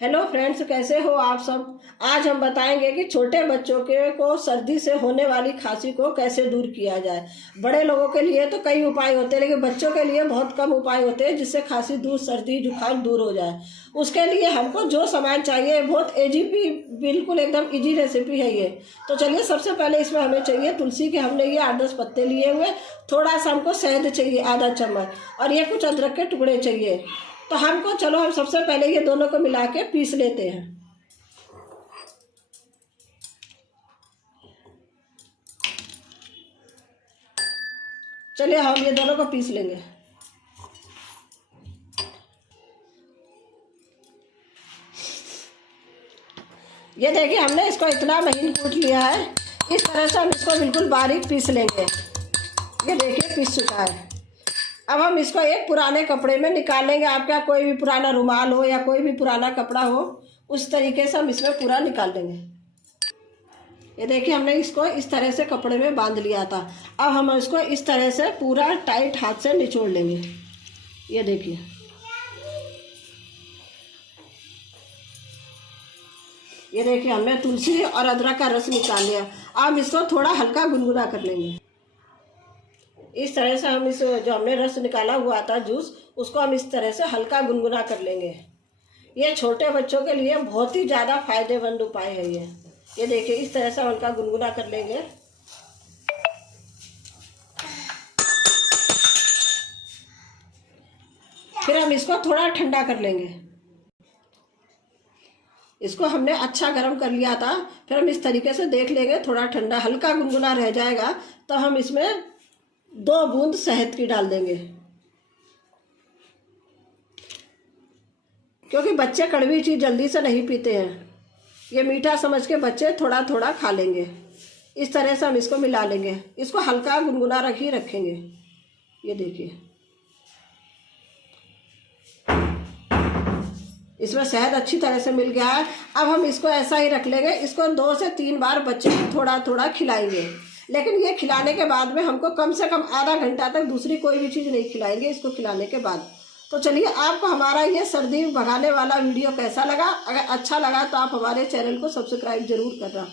Hello friends, कैसे हो आप सब। आज हम बताएंगे कि छोटे बच्चों के को सर्दी से होने वाली खांसी को कैसे दूर किया जाए। बड़े लोगों के लिए तो कई उपाय होते हैं, लेकिन बच्चों के लिए बहुत कम उपाय होते हैं जिससे खांसी दूर, सर्दी जुकाम दूर हो जाए। उसके लिए हमको जो सामान चाहिए, बहुत एजीपी, बिल्कुल एकदम इजी रेसिपी है ये। तो चलिए, सबसे पहले इसमें हमें चाहिए तुलसी के, हमने ये 8-10 पत्ते लिए हुए। थोड़ा सा हमको शहद चाहिए, आधा चम्मच, और ये कुछ अदरक के टुकड़े चाहिए। तो चलो हम सबसे पहले ये दोनों को मिला के पीस लेते हैं। चलिए हम ये दोनों को पीस लेंगे। ये देखिए, हमने इसको इतना महीन कूट लिया है। इस तरह से हम इसको बिल्कुल बारीक पीस लेंगे। ये देखिए, पीस चुका है। अब हम इसको एक पुराने कपड़े में निकालेंगे। आपका कोई भी पुराना रुमाल हो या कोई भी पुराना कपड़ा हो, उस तरीके से हम इसमें पूरा निकाल लेंगे। ये देखिए, हमने इसको इस तरह से कपड़े में बांध लिया था। अब हम इसको इस तरह से पूरा टाइट हाथ से निचोड़ लेंगे। ये देखिए, हमने तुलसी और अदरक का रस निकाल लिया। अब इसको थोड़ा हल्का गुनगुना कर लेंगे। इस तरह से हम इस जो हमने रस निकाला हुआ था, जूस, उसको हम इस तरह से हल्का गुनगुना कर लेंगे। ये छोटे बच्चों के लिए बहुत ही ज़्यादा फायदेमंद उपाय है ये देखिए, इस तरह से हल्का गुनगुना कर लेंगे। फिर हम इसको थोड़ा ठंडा कर लेंगे। इसको हमने अच्छा गर्म कर लिया था। फिर हम इस तरीके से देख लेंगे, थोड़ा ठंडा हल्का गुनगुना रह जाएगा तो हम इसमें 2 बूंद शहद की डाल देंगे, क्योंकि बच्चे कड़वी चीज़ जल्दी से नहीं पीते हैं। ये मीठा समझ के बच्चे थोड़ा थोड़ा खा लेंगे। इस तरह से हम इसको मिला लेंगे। इसको हल्का गुनगुना रखेंगे। ये देखिए, इसमें शहद अच्छी तरह से मिल गया है। अब हम इसको ऐसा ही रख लेंगे। इसको 2 से 3 बार बच्चे को थोड़ा थोड़ा खिलाएंगे, लेकिन ये खिलाने के बाद में हमको कम से कम आधा घंटा तक दूसरी कोई भी चीज़ नहीं खिलाएंगे इसको खिलाने के बाद। तो चलिए, आपको हमारा ये सर्दी भगाने वाला वीडियो कैसा लगा? अगर अच्छा लगा तो आप हमारे चैनल को सब्सक्राइब जरूर करना।